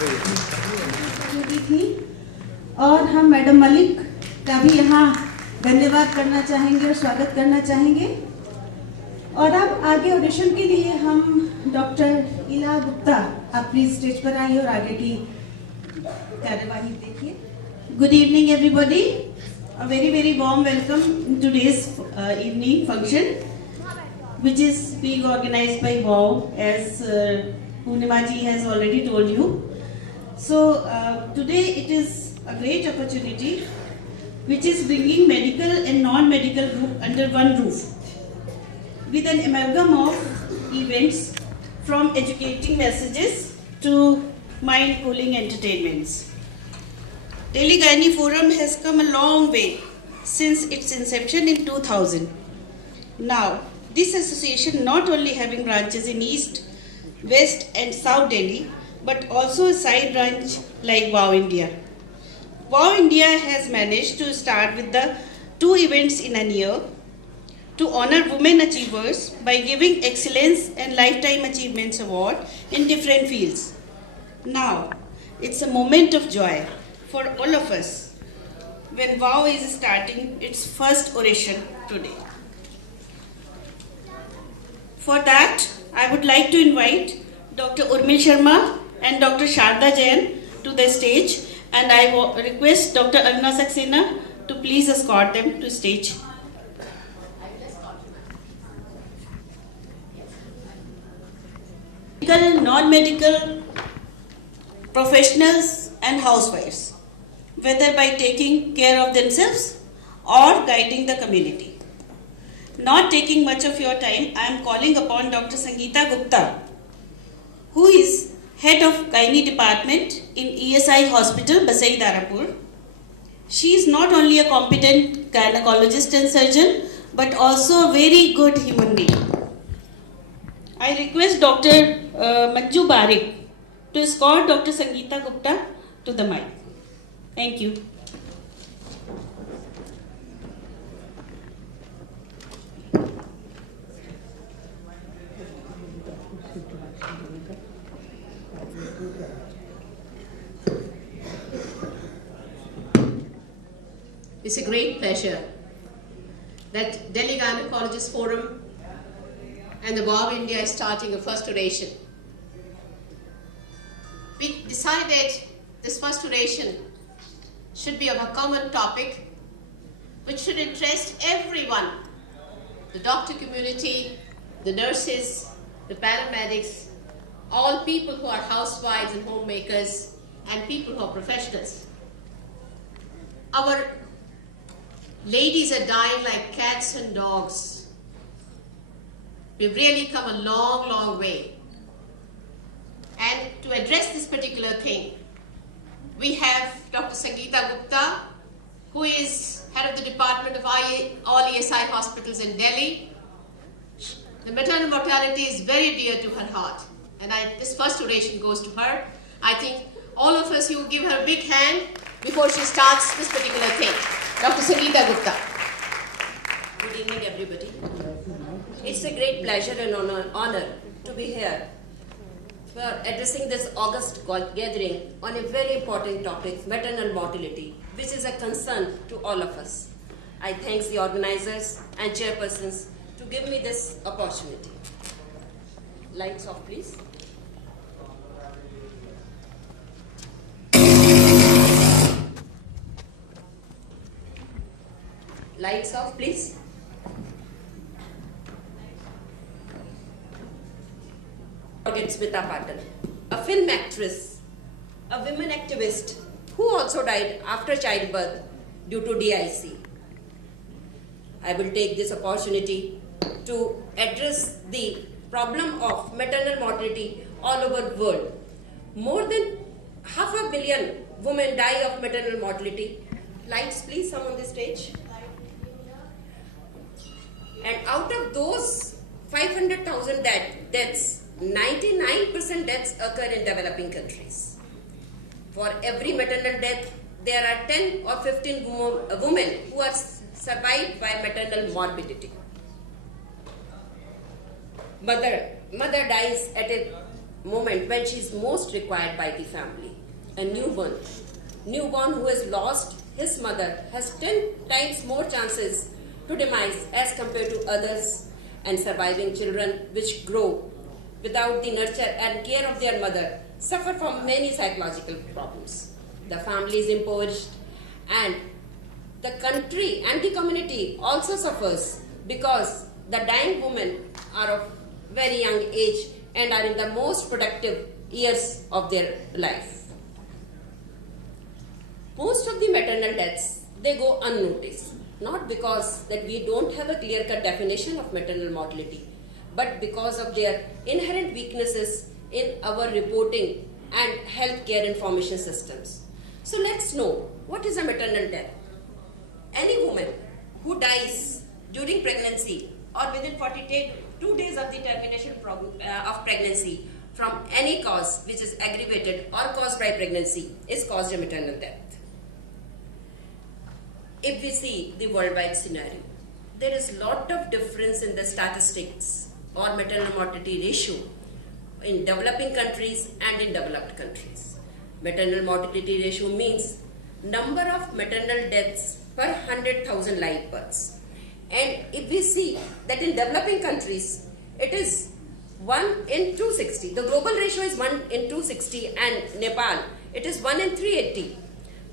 की थी और हम मैडम मलिक का भी यहाँ धन्यवाद करना चाहेंगे और स्वागत करना चाहेंगे। और अब आगे ऑडिशन के लिए हम डॉक्टर इला गुप्ता, आप प्लीज स्टेज पर आइए और आगे की कार्यवाही देखिए। Good evening everybody, a very warm welcome in today's evening function, which is being organized by WOW, as Purnima ji has already told you. So today it is a great opportunity, which is bringing medical and non-medical group under one roof, with an amalgam of events from educating messages to mind-cooling entertainments. Delhi Gynae Forum has come a long way since its inception in 2000. Now, this association not only having branches in East, West and South Delhi, but also a side branch like WOW India. WOW India has managed to start with the 2 events in a year to honor women achievers by giving Excellence and Lifetime Achievements Award in different fields. Now, it's a moment of joy for all of us when WOW is starting its first oration today. For that, I would like to invite Dr. Urmil Sharma and Dr. Sharda Jain to the stage, and I request Dr. Aruna Saxena to please escort them to stage. Medical, non-medical professionals and housewives, whether by taking care of themselves or guiding the community. Not taking much of your time, I am calling upon Dr. Sangeeta Gupta, who is Head of Gynae Department in ESI Hospital, Basai Darapur. She is not only a competent gynecologist and surgeon, but also a very good human being. I request Dr. Manju Barik to escort Dr. Sangeeta Gupta to the mic. Thank you. It's a great pleasure that Delhi Gynecologist Forum and the WOW India is starting a first oration. We decided this first oration should be of a common topic which should interest everyone, the doctor community, the nurses, the paramedics, all people who are housewives and homemakers, and people who are professionals. Our ladies are dying like cats and dogs. We've really come a long way. And to address this particular thing, we have Dr. Sangeeta Gupta, who is head of the department of all ESI hospitals in Delhi. The maternal mortality is very dear to her heart, and this first oration goes to her. I think all of us, you will give her a big hand before she starts this particular thing. Dr. Sangeeta Gupta. Good evening, everybody. It's a great pleasure and honor to be here for addressing this August gathering on a very important topic, maternal mortality, which is a concern to all of us. I thank the organizers and chairpersons to give me this opportunity. Lights off, please. Lights off, please. Smita Patil, a film actress, a women activist who also died after childbirth due to DIC. I will take this opportunity to address the problem of maternal mortality all over the world. More than 500 million women die of maternal mortality. Lights, please, some on the stage. And out of those 500,000 deaths, 99% deaths occur in developing countries. For every maternal death, there are 10 or 15 women who are survived by maternal morbidity. Mother dies at a moment when she is most required by the family. A newborn who has lost his mother has 10 times more chances to demise as compared to others, and surviving children which grow without the nurture and care of their mother suffer from many psychological problems. The family is impoverished, and the country and the community also suffers because the dying women are of very young age and are in the most productive years of their life. Most of the maternal deaths, they go unnoticed, not because that we don't have a clear-cut definition of maternal mortality, but because of their inherent weaknesses in our reporting and healthcare information systems. So let's know, what is a maternal death? Any woman who dies during pregnancy or within 42 days of the termination of pregnancy from any cause which is aggravated or caused by pregnancy is caused a maternal death. If we see the worldwide scenario, there is a lot of difference in the statistics or maternal mortality ratio in developing countries and in developed countries. Maternal mortality ratio means number of maternal deaths per 100,000 live births. And if we see that in developing countries, it is 1 in 260. The global ratio is 1 in 260, and Nepal, it is 1 in 380.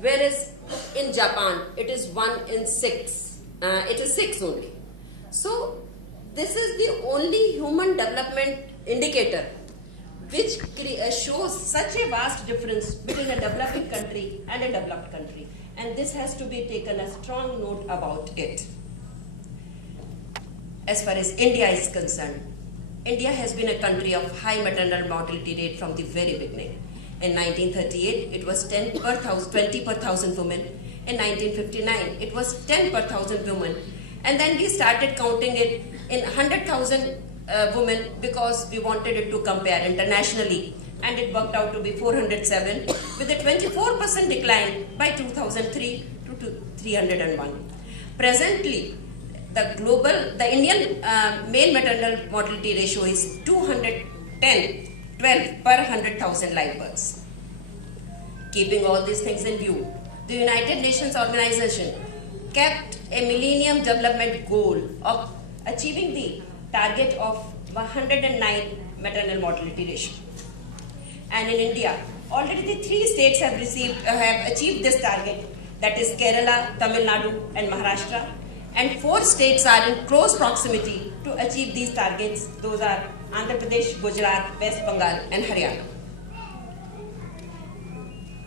Whereas in Japan, it is 1 in 6. It is 6 only. So this is the only human development indicator which shows such a vast difference between a developing country and a developed country. And this has to be taken a strong note about it. As far as India is concerned, India has been a country of high maternal mortality rate from the very beginning. In 1938, it was 20 per thousand women. In 1959, it was 10 per thousand women. And then we started counting it in 100,000 women because we wanted it to compare internationally. And it worked out to be 407 with a 24% decline by 2003 to 301. Presently, the Indian male maternal mortality ratio is 12 per 100,000 live births. Keeping all these things in view, the United Nations Organization kept a Millennium Development Goal of achieving the target of 109 maternal mortality ratio. And in India, already the 3 states have achieved this target, that is Kerala, Tamil Nadu and Maharashtra. And 4 states are in close proximity to achieve these targets. Those are Andhra Pradesh, Gujarat, West Bengal and Haryana.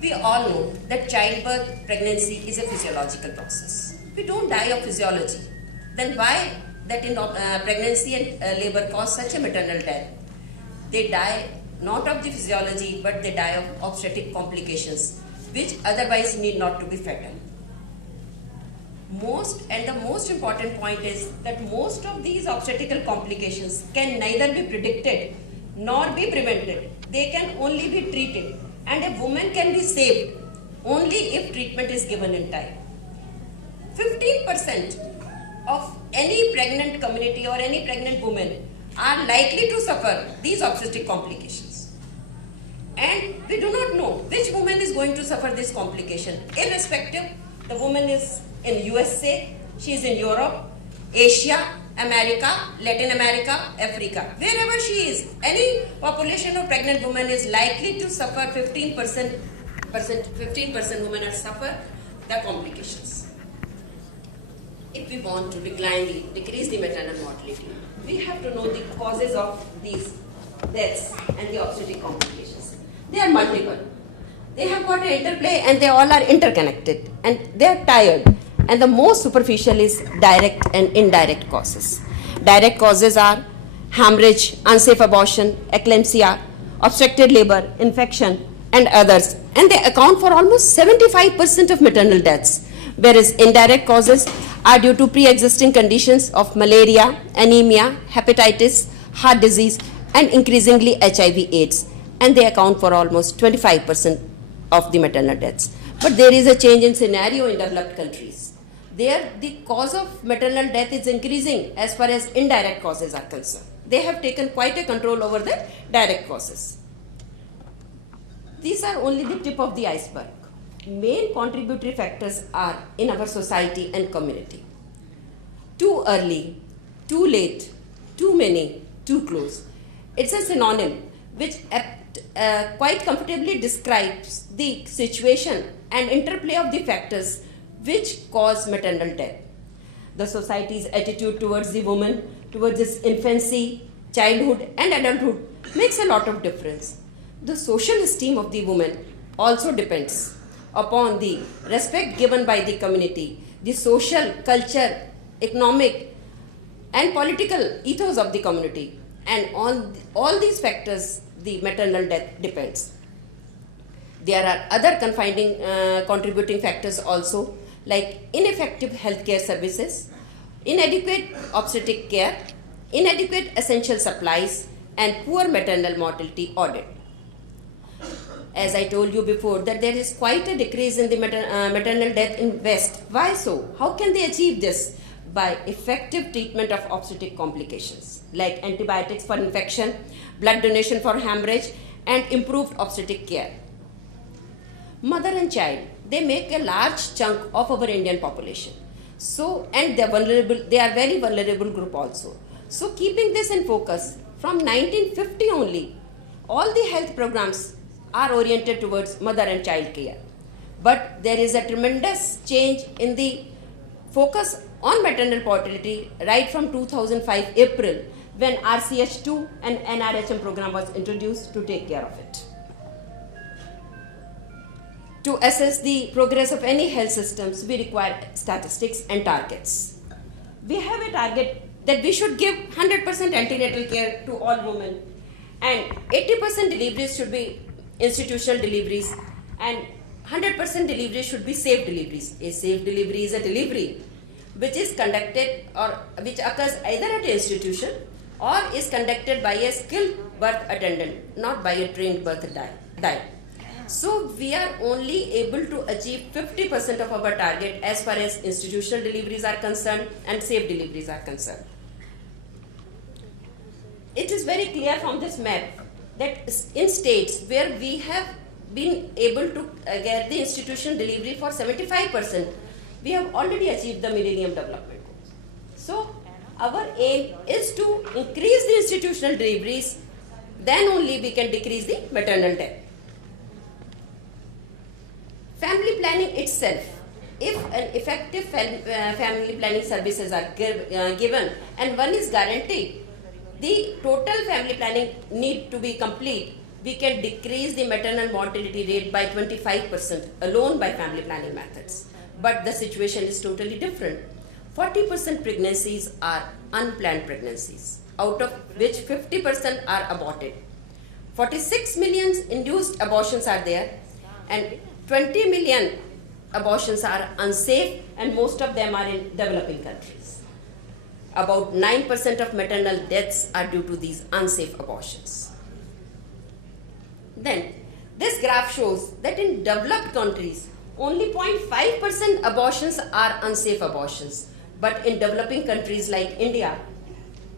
We all know that childbirth, pregnancy is a physiological process. We don't die of physiology. Then why that in pregnancy and labor cause such a maternal death? They die not of the physiology, but they die of obstetric complications, which otherwise need not to be fatal. The most important point is that most of these obstetrical complications can neither be predicted nor be prevented. They can only be treated, and a woman can be saved only if treatment is given in time. 15% of any pregnant community or any pregnant woman are likely to suffer these obstetric complications. And we do not know which woman is going to suffer this complication. Irrespective, the woman is in USA, she is in Europe, Asia, America, Latin America, Africa. Wherever she is, any population of pregnant women is likely to suffer 15% women are suffer the complications. If we want to decrease the maternal mortality, we have to know the causes of these deaths and the obstetric complications. They are multiple. They have got an interplay and they all are interconnected and they are tied. And the most superficial is direct and indirect causes. Direct causes are hemorrhage, unsafe abortion, eclampsia, obstructed labor, infection, and others. And they account for almost 75% of maternal deaths. Whereas indirect causes are due to pre-existing conditions of malaria, anemia, hepatitis, heart disease, and increasingly HIV/AIDS. And they account for almost 25% of the maternal deaths. But there is a change in scenario in developed countries. There, the cause of maternal death is increasing as far as indirect causes are concerned. They have taken quite a control over the direct causes. these are only the tip of the iceberg. Main contributory factors are in our society and community. Too early, too late, too many, too close. It's a synonym which quite comfortably describes the situation and interplay of the factors which cause maternal death. The society's attitude towards the woman, towards its infancy, childhood and adulthood makes a lot of difference. The social esteem of the woman also depends upon the respect given by the community, the social, culture, economic and political ethos of the community, and on all these factors the maternal death depends. There are other contributing factors also, like ineffective healthcare services, inadequate obstetric care, inadequate essential supplies and poor maternal mortality audit. As I told you before that there is quite a decrease in the maternal death in West. Why so? How can they achieve this? By effective treatment of obstetric complications like antibiotics for infection, blood donation for hemorrhage and improved obstetric care. Mother and child, they make a large chunk of our Indian population. So, and they are very vulnerable group also. So keeping this in focus, from 1950 only, all the health programs are oriented towards mother and child care. But there is a tremendous change in the focus on maternal mortality right from 2005 April when RCH2 and NRHM program was introduced to take care of it. To assess the progress of any health systems, we require statistics and targets. We have a target that we should give 100% antenatal care to all women and 80% deliveries should be institutional deliveries and 100% deliveries should be safe deliveries. A safe delivery is a delivery which is conducted or which occurs either at an institution or is conducted by a skilled birth attendant, not by a trained birth guide. So we are only able to achieve 50% of our target as far as institutional deliveries are concerned and safe deliveries are concerned. It is very clear from this map that in states where we have been able to get the institutional delivery for 75%, we have already achieved the Millennium Development Goals. So our aim is to increase the institutional deliveries, then only we can decrease the maternal death. Family planning itself, if an effective family planning services are given and one is guaranteed, the total family planning need to be complete, we can decrease the maternal mortality rate by 25% alone by family planning methods. But the situation is totally different. 40% pregnancies are unplanned pregnancies, out of which 50% are aborted. 46 million induced abortions are there and 20 million abortions are unsafe and most of them are in developing countries. About 9% of maternal deaths are due to these unsafe abortions. Then, this graph shows that in developed countries, only 0.5% abortions are unsafe abortions. But in developing countries like India,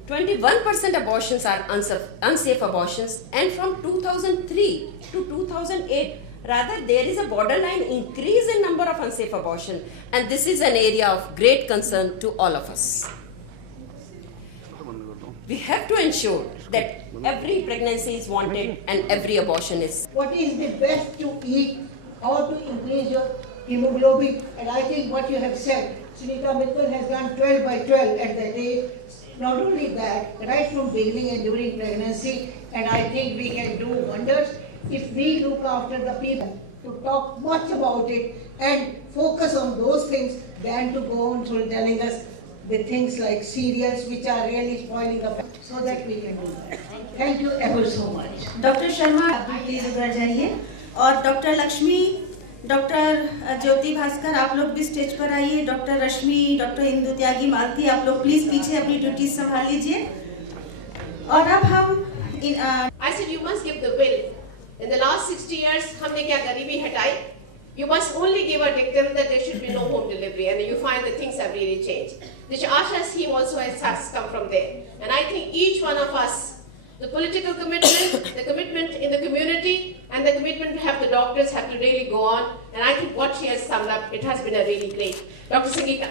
21% abortions are unsafe abortions, and from 2003 to 2008, rather there is a borderline increase in number of unsafe abortions, and this is an area of great concern to all of us. We have to ensure that every pregnancy is wanted and every abortion is. What is the best to eat, how to increase your hemoglobin, and I think what you have said, Sunita Mittal has done 12 by 12 at that age. Not only that, right from beginning and during pregnancy, and I think we can do wonders if we look after the people, to talk much about it and focus on those things than to go on through telling us the things like cereals which are really spoiling the family, so that we can do that. Thank you ever so much. Doctor Sharma आप भी please उधर जाइए और doctor Lakshmi, doctor ज्योति भास्कर आप लोग भी stage पर आइए, डॉक्टर रश्मि, डॉक्टर इंदु त्यागी मालती आप लोग प्लीज पीछे अपनी ड्यूटी संभाल लीजिए। और अब हम I said you must give the will. In the last 60 years हमने क्या गरीबी हटाई? You must only give a dictum that there should be no home delivery, and you find that things have really changed. The Asha scheme also has come from there, and I think each one of us the political commitment, the commitment in the community, and the commitment to have the doctors have to really go on. And I think what she has summed up, it has been a really great. Dr. Sangeeta.